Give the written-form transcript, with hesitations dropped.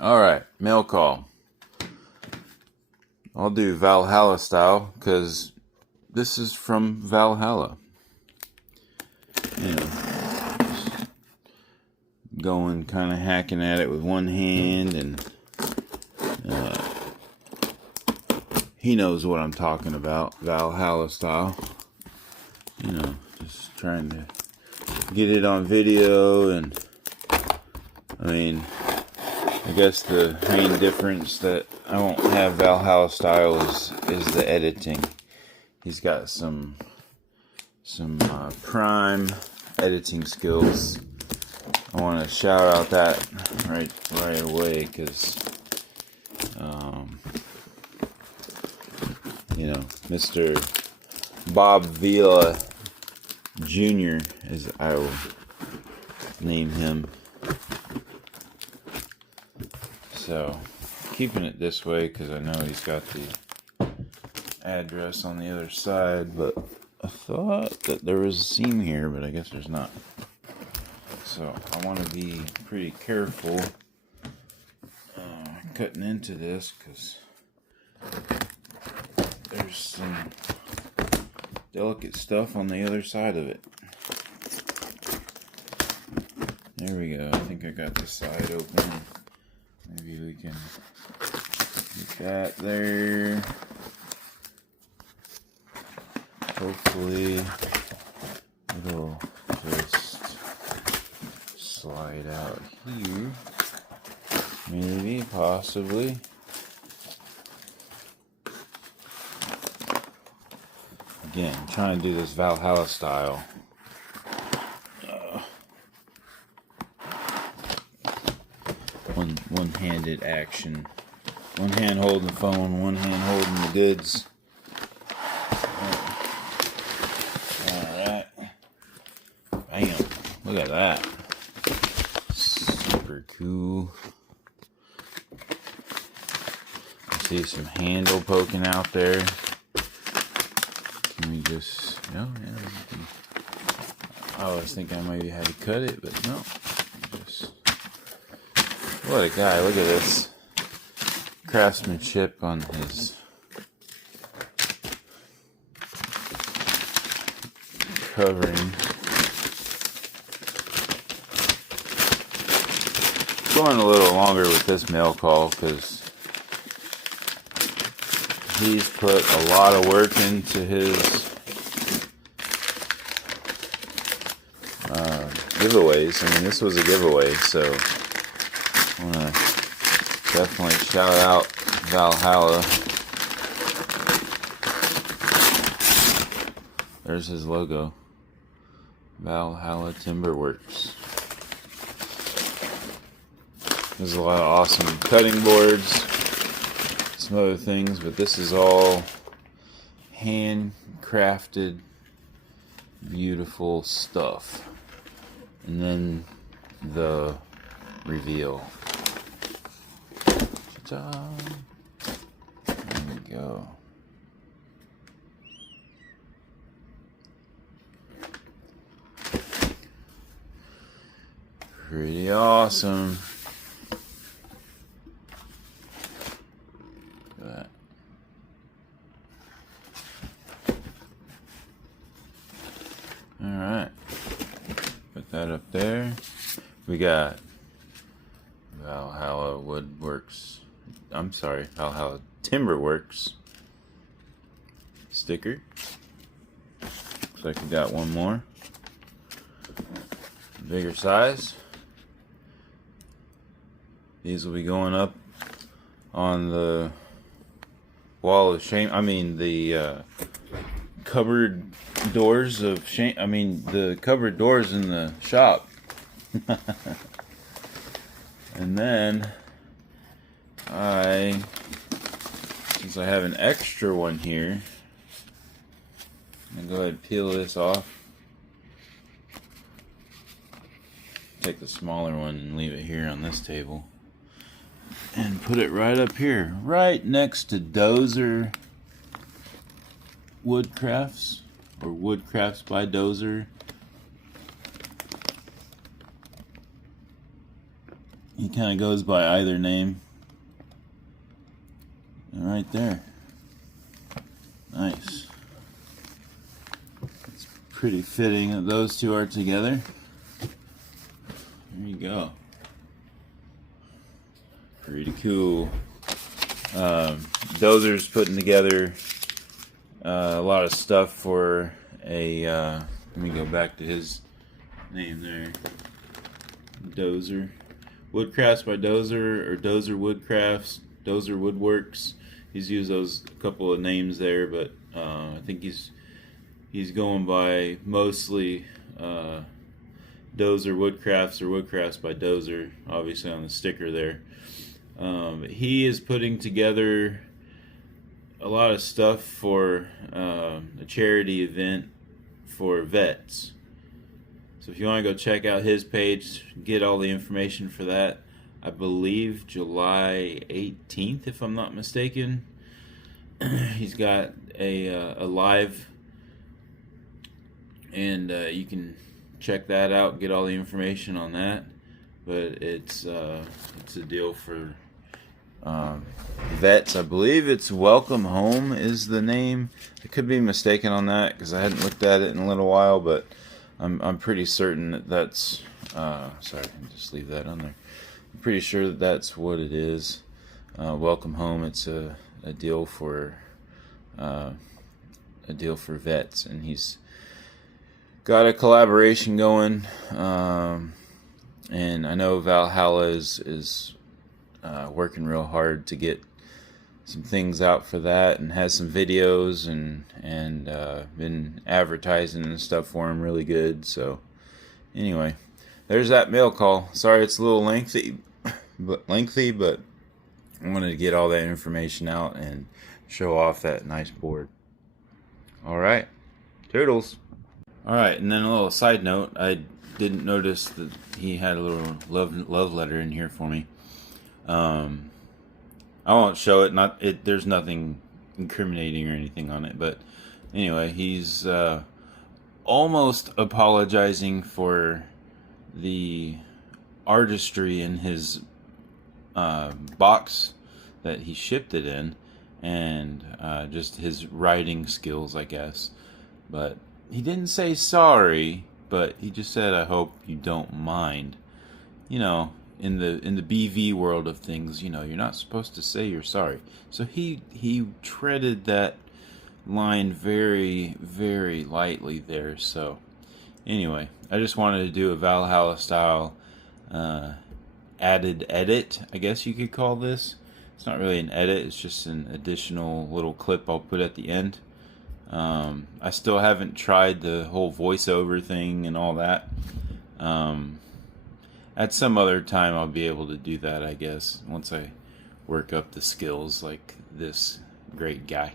Alright, mail call. I'll do Valhalla style because this is from Valhalla. You know, just going kind of hacking at it with one hand, and he knows what I'm talking about, Valhalla style. You know, just trying to get it on video, and I mean, I guess the main difference that I won't have Valhalla style is the editing. He's got some prime editing skills. I want to shout out that right away because you know, Mr. Bob Vila Jr., as I will name him. So, keeping it this way because I know he's got the address on the other side, but I thought that there was a seam here, but I guess there's not. So, I want to be pretty careful cutting into this because there's some delicate stuff on the other side of it. There we go. I think I got this side open. Maybe we can get that there. Hopefully it'll just slide out here. Maybe, possibly. Again, trying to do this Valhalla style. One-handed action. One hand holding the phone, one hand holding the goods. Alright. Bam. Look at that. Super cool. I see some handle poking out there. Let me just, I was thinking I maybe had to cut it, but no. Just, what a guy. Look at this craftsmanship on his covering. Going a little longer with this mail call because he's put a lot of work into his giveaways. I mean, this was a giveaway, so I want to definitely shout out Valhalla. There's his logo. Valhalla Timberworks. There's a lot of awesome cutting boards, some other things, but this is all handcrafted, beautiful stuff. And then the reveal. Ta-da. There we go. Pretty awesome. Look at that. Alright. Put that up there. We got Valhalla Woodworks. I'm sorry, Valhalla Timberworks sticker. Looks like we got one more. Bigger size. These will be going up on the wall of shame. I mean, the cupboard doors of shame. I mean, the cupboard doors in the shop. And then since I have an extra one here, I'm gonna go ahead and peel this off. Take the smaller one and leave it here on this table. And put it right up here, right next to Dozer Woodcrafts, or Woodcrafts by Dozer. he kind of goes by either name. And right there. Nice. It's pretty fitting that those two are together. There you go. Pretty cool. Dozer's putting together a lot of stuff for a, let me go back to his name there. Dozer. Woodcrafts by Dozer, or Dozer Woodcrafts, Dozer Woodworks. He's used those a couple of names there, but I think he's going by mostly Dozer Woodcrafts or Woodcrafts by Dozer, obviously on the sticker there. He is putting together a lot of stuff for a charity event for vets. So if you want to go check out his page, get all the information for that. I believe July 18th, if I'm not mistaken. He's got a live, and you can check that out, get all the information on that. But it's a deal for vets. I believe it's Welcome Home is the name. I could be mistaken on that because I hadn't looked at it in a little while, but I'm pretty certain that that's sorry, just leave that on there. I'm pretty sure that that's what it is. Welcome Home. It's a deal for vets, and he's got a collaboration going. And I know Valhalla is working real hard to get some things out for that, and has some videos and been advertising and stuff for him really good. So anyway, there's that mail call. Sorry it's a little lengthy, but I wanted to get all that information out and show off that nice board. Alright, toodles. Alright, and then a little side note, I didn't notice that he had a little love letter in here for me. I won't show it. There's nothing incriminating or anything on it. But anyway, he's almost apologizing for the artistry in his box that he shipped it in, and just his writing skills, I guess. But he didn't say sorry. But he just said, "I hope you don't mind." You know, in the BV world of things, you know, you're not supposed to say you're sorry. So he treaded that line very, very lightly there. So anyway, I just wanted to do a Valhalla style added edit, I guess you could call this. It's not really an edit, it's just an additional little clip I'll put at the end. I still haven't tried the whole voiceover thing and all that. At some other time I'll be able to do that, I guess, once I work up the skills like this great guy.